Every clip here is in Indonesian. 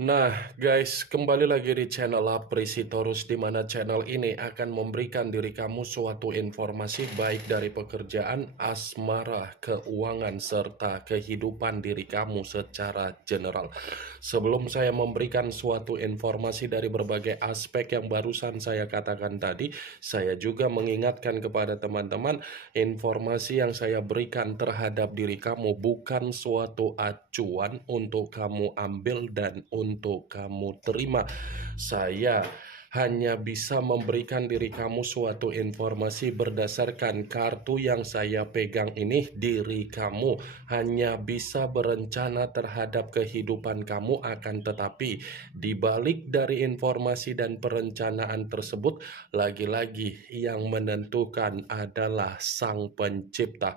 Nah, guys, kembali lagi di channel Aprisitorus, di mana channel ini akan memberikan diri kamu suatu informasi baik dari pekerjaan, asmara, keuangan, serta kehidupan diri kamu secara general. Sebelum saya memberikan suatu informasi dari berbagai aspek yang barusan saya katakan tadi, saya juga mengingatkan kepada teman-teman, informasi yang saya berikan terhadap diri kamu bukan suatu acuan untuk kamu ambil dan untuk kamu terima. Saya hanya bisa memberikan diri kamu suatu informasi berdasarkan kartu yang saya pegang ini. Diri kamu hanya bisa berencana terhadap kehidupan kamu, akan tetapi dibalik dari informasi dan perencanaan tersebut, lagi-lagi yang menentukan adalah Sang Pencipta.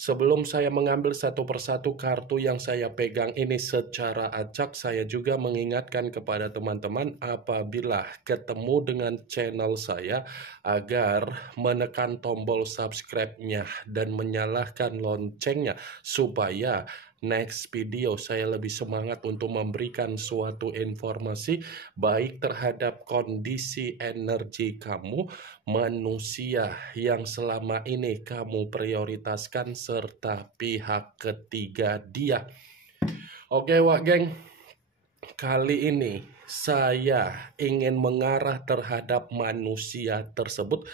Sebelum saya mengambil satu persatu kartu yang saya pegang ini secara acak, saya juga mengingatkan kepada teman-teman apabila ketemu dengan channel saya agar menekan tombol subscribe-nya dan menyalakan loncengnya supaya next video saya lebih semangat untuk memberikan suatu informasi baik terhadap kondisi energi kamu, manusia yang selama ini kamu prioritaskan, serta pihak ketiga dia. Oke, Wak Geng, kali ini saya ingin mengarah terhadap manusia tersebut.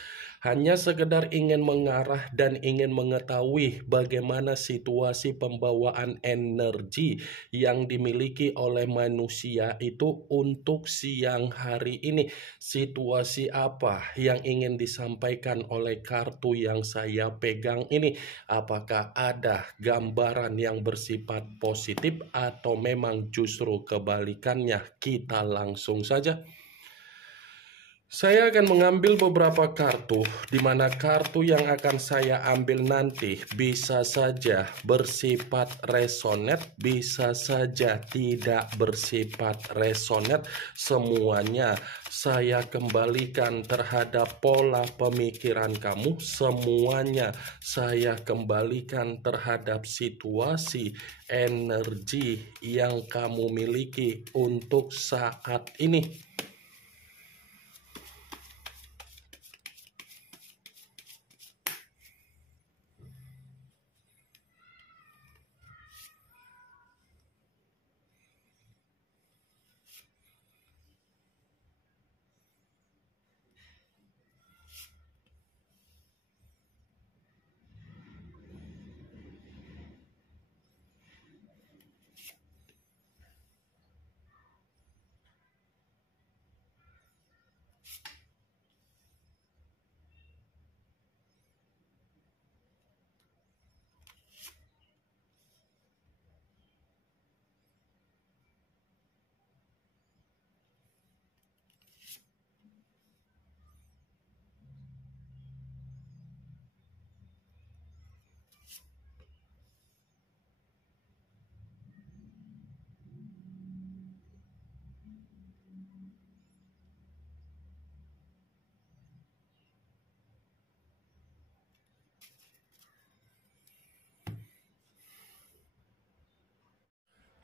Hanya sekedar ingin mengarah dan ingin mengetahui bagaimana situasi pembawaan energi yang dimiliki oleh manusia itu untuk siang hari ini. Situasi apa yang ingin disampaikan oleh kartu yang saya pegang ini? Apakah ada gambaran yang bersifat positif atau memang justru kebalikannya? Kita langsung saja. Saya akan mengambil beberapa kartu, di mana kartu yang akan saya ambil nanti bisa saja bersifat resonate, bisa saja tidak bersifat resonate. Semuanya saya kembalikan terhadap pola pemikiran kamu, semuanya saya kembalikan terhadap situasi energi yang kamu miliki untuk saat ini.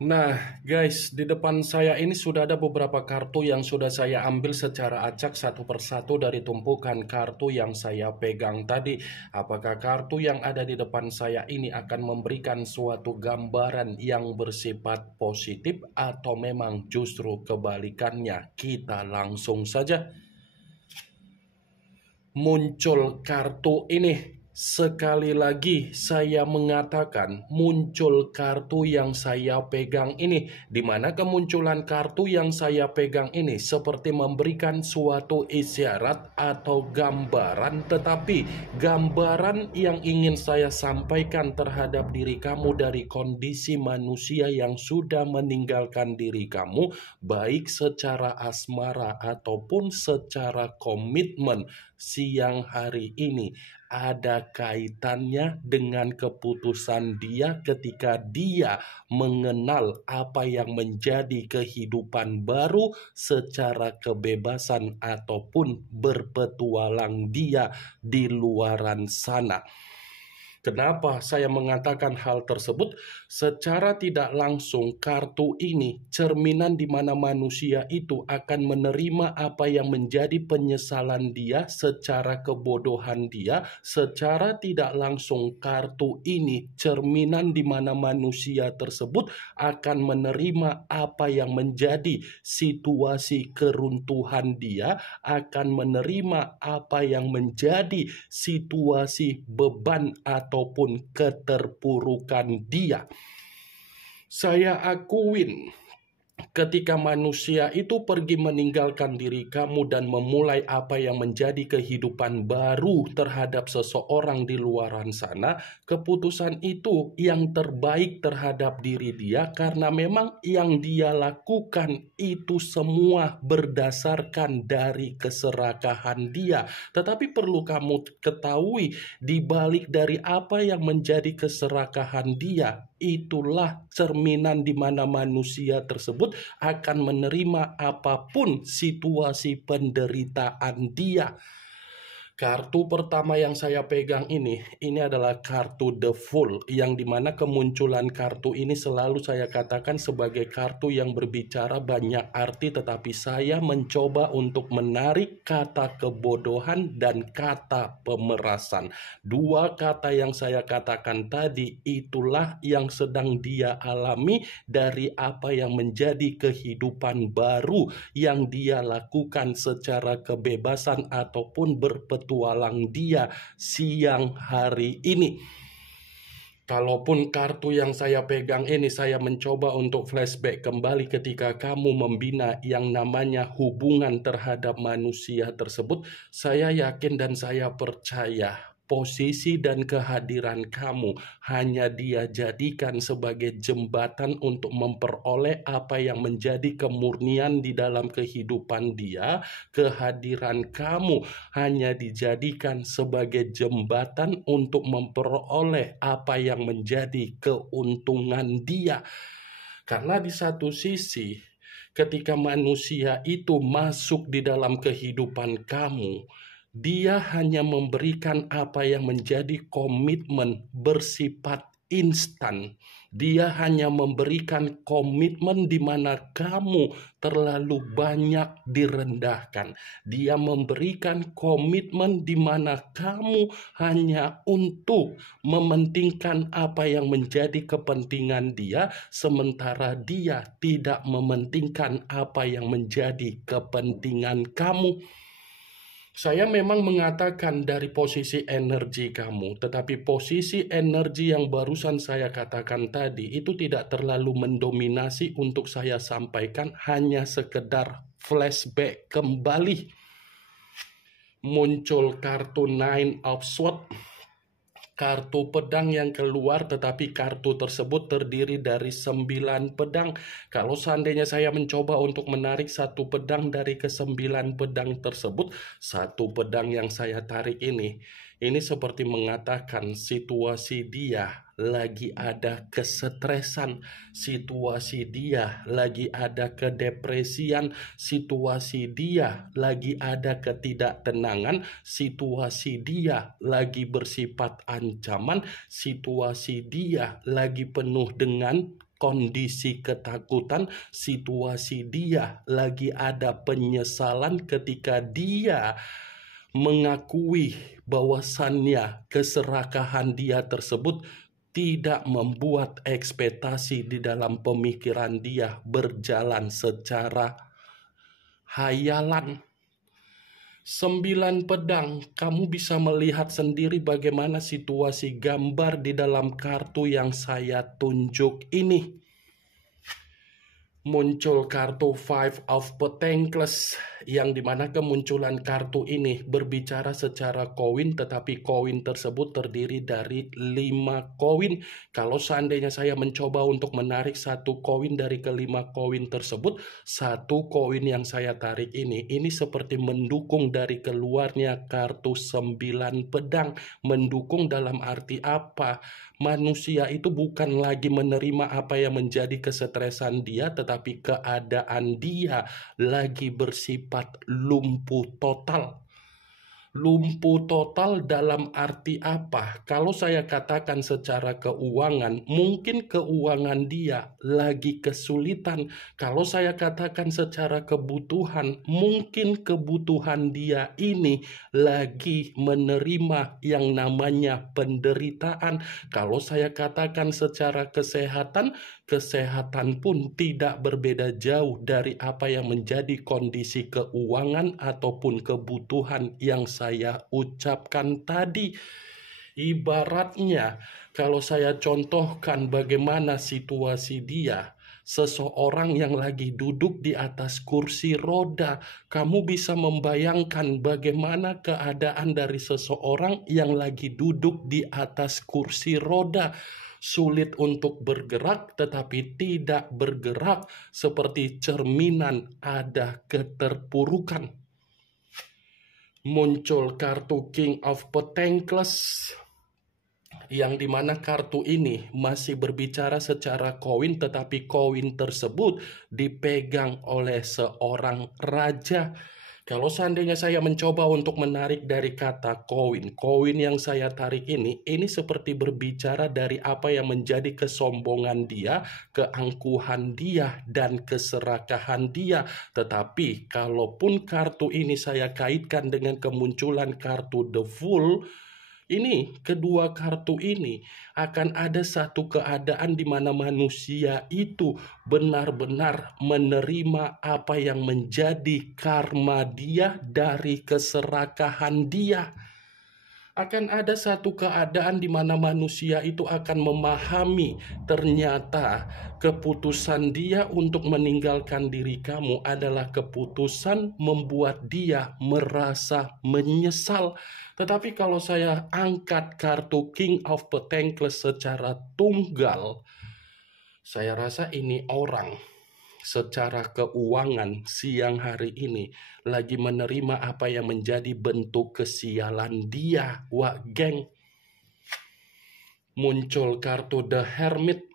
Nah, guys, di depan saya ini sudah ada beberapa kartu yang sudah saya ambil secara acak satu persatu dari tumpukan kartu yang saya pegang tadi. Apakah kartu yang ada di depan saya ini akan memberikan suatu gambaran yang bersifat positif atau memang justru kebalikannya? Kita langsung saja. Muncul kartu ini. Sekali lagi saya mengatakan muncul kartu yang saya pegang ini, di mana kemunculan kartu yang saya pegang ini seperti memberikan suatu isyarat atau gambaran, tetapi gambaran yang ingin saya sampaikan terhadap diri kamu dari kondisi manusia yang sudah meninggalkan diri kamu, baik secara asmara ataupun secara komitmen siang hari ini, ada kaitannya dengan keputusan dia ketika dia mengenal apa yang menjadi kehidupan baru secara kebebasan ataupun berpetualang dia di luaran sana. Kenapa saya mengatakan hal tersebut? Secara tidak langsung, kartu ini cerminan di mana manusia itu akan menerima apa yang menjadi penyesalan dia secara kebodohan dia. Secara tidak langsung, kartu ini cerminan di mana manusia tersebut akan menerima apa yang menjadi situasi keruntuhan dia, akan menerima apa yang menjadi situasi beban ataupun keterpurukan dia. Saya akuin ketika manusia itu pergi meninggalkan diri kamu dan memulai apa yang menjadi kehidupan baru terhadap seseorang di luaran sana, keputusan itu yang terbaik terhadap diri dia karena memang yang dia lakukan itu semua berdasarkan dari keserakahan dia. Tetapi perlu kamu ketahui, di balik dari apa yang menjadi keserakahan dia, itulah cerminan di mana manusia tersebut akan menerima apapun situasi penderitaan dia. Kartu pertama yang saya pegang ini adalah kartu The Fool, yang dimana kemunculan kartu ini selalu saya katakan sebagai kartu yang berbicara banyak arti, tetapi saya mencoba untuk menarik kata kebodohan dan kata pemerasan. Dua kata yang saya katakan tadi itulah yang sedang dia alami dari apa yang menjadi kehidupan baru yang dia lakukan secara kebebasan ataupun berpetualang dia siang hari ini. Kalaupun kartu yang saya pegang ini, saya mencoba untuk flashback kembali ketika kamu membina yang namanya hubungan terhadap manusia tersebut. Saya yakin dan saya percaya posisi dan kehadiran kamu hanya dia jadikan sebagai jembatan untuk memperoleh apa yang menjadi kemurnian di dalam kehidupan dia. Kehadiran kamu hanya dijadikan sebagai jembatan untuk memperoleh apa yang menjadi keuntungan dia. Karena di satu sisi, ketika manusia itu masuk di dalam kehidupan kamu, dia hanya memberikan apa yang menjadi komitmen bersifat instan. Dia hanya memberikan komitmen di mana kamu terlalu banyak direndahkan. Dia memberikan komitmen di mana kamu hanya untuk mementingkan apa yang menjadi kepentingan dia, sementara dia tidak mementingkan apa yang menjadi kepentingan kamu. Saya memang mengatakan dari posisi energi kamu, tetapi posisi energi yang barusan saya katakan tadi itu tidak terlalu mendominasi untuk saya sampaikan, hanya sekedar flashback kembali. Muncul kartu Nine of Swords, kartu pedang yang keluar, tetapi kartu tersebut terdiri dari 9 pedang. Kalau seandainya saya mencoba untuk menarik satu pedang dari ke-9 pedang tersebut, satu pedang yang saya tarik ini seperti mengatakan situasi dia lagi ada kesetresan, situasi dia lagi ada kedepresian, situasi dia lagi ada ketidaktenangan, situasi dia lagi bersifat ancaman, situasi dia lagi penuh dengan kondisi ketakutan, situasi dia lagi ada penyesalan ketika dia mengakui bahwasannya keserakahan dia tersebut tidak membuat ekspektasi di dalam pemikiran dia berjalan secara hayalan. 9 pedang, kamu bisa melihat sendiri bagaimana situasi gambar di dalam kartu yang saya tunjuk ini. Muncul kartu Five of Pentacles, yang dimana kemunculan kartu ini berbicara secara koin, tetapi koin tersebut terdiri dari 5 koin. Kalau seandainya saya mencoba untuk menarik satu koin dari ke-5 koin tersebut, satu koin yang saya tarik ini seperti mendukung dari keluarnya kartu 9 pedang. Mendukung dalam arti apa? Manusia itu bukan lagi menerima apa yang menjadi kesetresan dia, tetapi keadaan dia lagi bersifat lumpuh total. Lumpuh total dalam arti apa? Kalau saya katakan secara keuangan, mungkin keuangan dia lagi kesulitan. Kalau saya katakan secara kebutuhan, mungkin kebutuhan dia ini lagi menerima yang namanya penderitaan. Kalau saya katakan secara kesehatan, kesehatan pun tidak berbeda jauh dari apa yang menjadi kondisi keuangan ataupun kebutuhan yang saya ucapkan tadi. Ibaratnya, kalau saya contohkan bagaimana situasi dia, seseorang yang lagi duduk di atas kursi roda, kamu bisa membayangkan bagaimana keadaan dari seseorang yang lagi duduk di atas kursi roda. Sulit untuk bergerak, tetapi tidak bergerak, seperti cerminan ada keterpurukan. Muncul kartu King of Pentacles, yang dimana kartu ini masih berbicara secara koin, tetapi koin tersebut dipegang oleh seorang raja. Kalau seandainya saya mencoba untuk menarik dari kata koin, koin yang saya tarik ini seperti berbicara dari apa yang menjadi kesombongan dia, keangkuhan dia, dan keserakahan dia. Tetapi kalaupun kartu ini saya kaitkan dengan kemunculan kartu The Fool, ini kedua kartu ini akan ada satu keadaan di mana manusia itu benar-benar menerima apa yang menjadi karma dia dari keserakahan dia. Akan ada satu keadaan di mana manusia itu akan memahami ternyata keputusan dia untuk meninggalkan diri kamu adalah keputusan membuat dia merasa menyesal. Tetapi kalau saya angkat kartu King of Pentacles secara tunggal, saya rasa ini orang secara keuangan siang hari ini lagi menerima apa yang menjadi bentuk kesialan dia, wak geng. Muncul kartu The Hermit,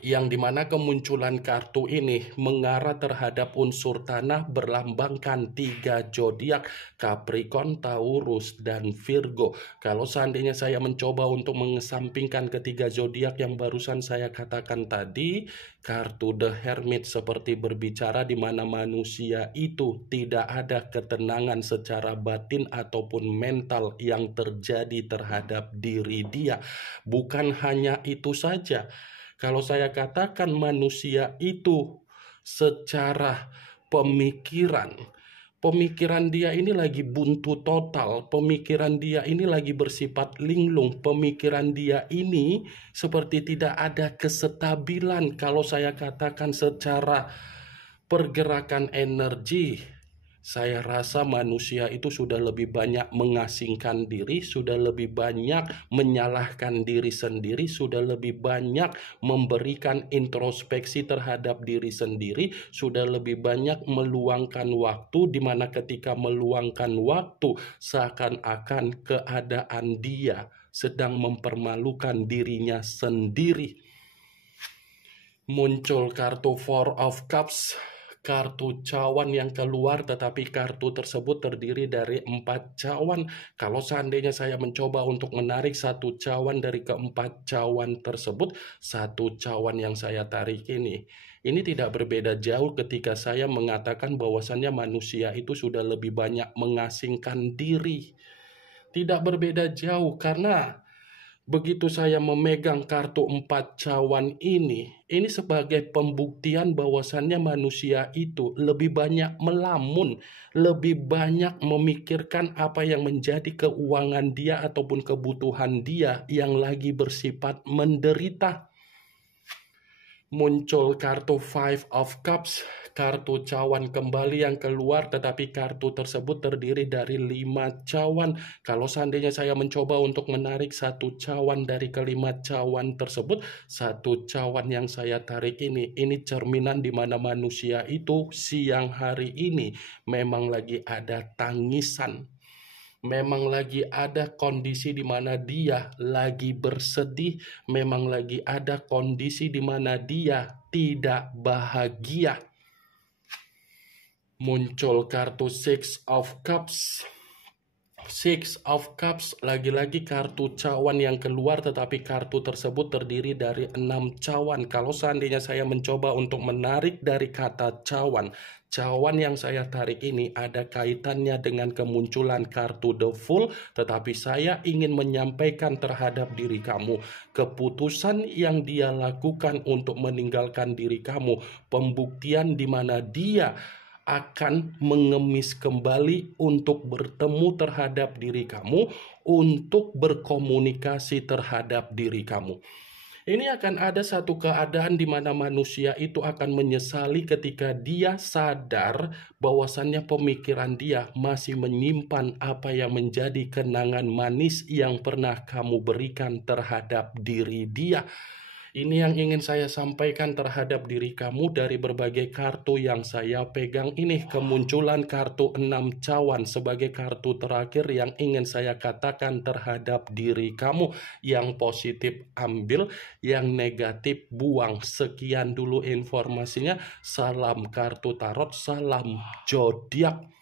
yang dimana kemunculan kartu ini mengarah terhadap unsur tanah berlambangkan 3 zodiak, Capricorn, Taurus, dan Virgo. Kalau seandainya saya mencoba untuk mengesampingkan ketiga zodiak yang barusan saya katakan tadi, kartu The Hermit seperti berbicara di mana manusia itu tidak ada ketenangan secara batin ataupun mental yang terjadi terhadap diri dia. Bukan hanya itu saja, kalau saya katakan manusia itu secara pemikiran dia ini lagi buntu total, pemikiran dia ini lagi bersifat linglung, pemikiran dia ini seperti tidak ada kesestabilan. Kalau saya katakan secara pergerakan energi, saya rasa manusia itu sudah lebih banyak mengasingkan diri, sudah lebih banyak menyalahkan diri sendiri, sudah lebih banyak memberikan introspeksi terhadap diri sendiri, sudah lebih banyak meluangkan waktu, di mana ketika meluangkan waktu seakan-akan keadaan dia sedang mempermalukan dirinya sendiri. Muncul kartu Four of Cups, kartu cawan yang keluar, tetapi kartu tersebut terdiri dari 4 cawan. Kalau seandainya saya mencoba untuk menarik satu cawan dari keempat cawan tersebut, satu cawan yang saya tarik ini tidak berbeda jauh ketika saya mengatakan bahwasannya manusia itu sudah lebih banyak mengasingkan diri. Tidak berbeda jauh, karena begitu saya memegang kartu 4 cawan ini sebagai pembuktian bahwasannya manusia itu lebih banyak melamun, lebih banyak memikirkan apa yang menjadi keuangan dia ataupun kebutuhan dia yang lagi bersifat menderita. Muncul kartu Five of Cups, kartu cawan kembali yang keluar, tetapi kartu tersebut terdiri dari 5 cawan. Kalau seandainya saya mencoba untuk menarik satu cawan dari kelima cawan tersebut, satu cawan yang saya tarik ini cerminan di mana manusia itu siang hari ini memang lagi ada tangisan. Memang lagi ada kondisi di mana dia lagi bersedih, memang lagi ada kondisi di mana dia tidak bahagia. Muncul kartu Six of Cups, Six of Cups, lagi-lagi kartu cawan yang keluar, tetapi kartu tersebut terdiri dari 6 cawan. Kalau seandainya saya mencoba untuk menarik dari kata cawan, cawan yang saya tarik ini ada kaitannya dengan kemunculan kartu The Fool, tetapi saya ingin menyampaikan terhadap diri kamu, keputusan yang dia lakukan untuk meninggalkan diri kamu, pembuktian di mana dia akan mengemis kembali untuk bertemu terhadap diri kamu, untuk berkomunikasi terhadap diri kamu. Ini akan ada satu keadaan di mana manusia itu akan menyesali ketika dia sadar bahwasannya pemikiran dia masih menyimpan apa yang menjadi kenangan manis yang pernah kamu berikan terhadap diri dia. Ini yang ingin saya sampaikan terhadap diri kamu dari berbagai kartu yang saya pegang ini. Kemunculan kartu 6 cawan sebagai kartu terakhir yang ingin saya katakan terhadap diri kamu. Yang positif ambil, yang negatif buang. Sekian dulu informasinya. Salam kartu tarot, salam zodiak.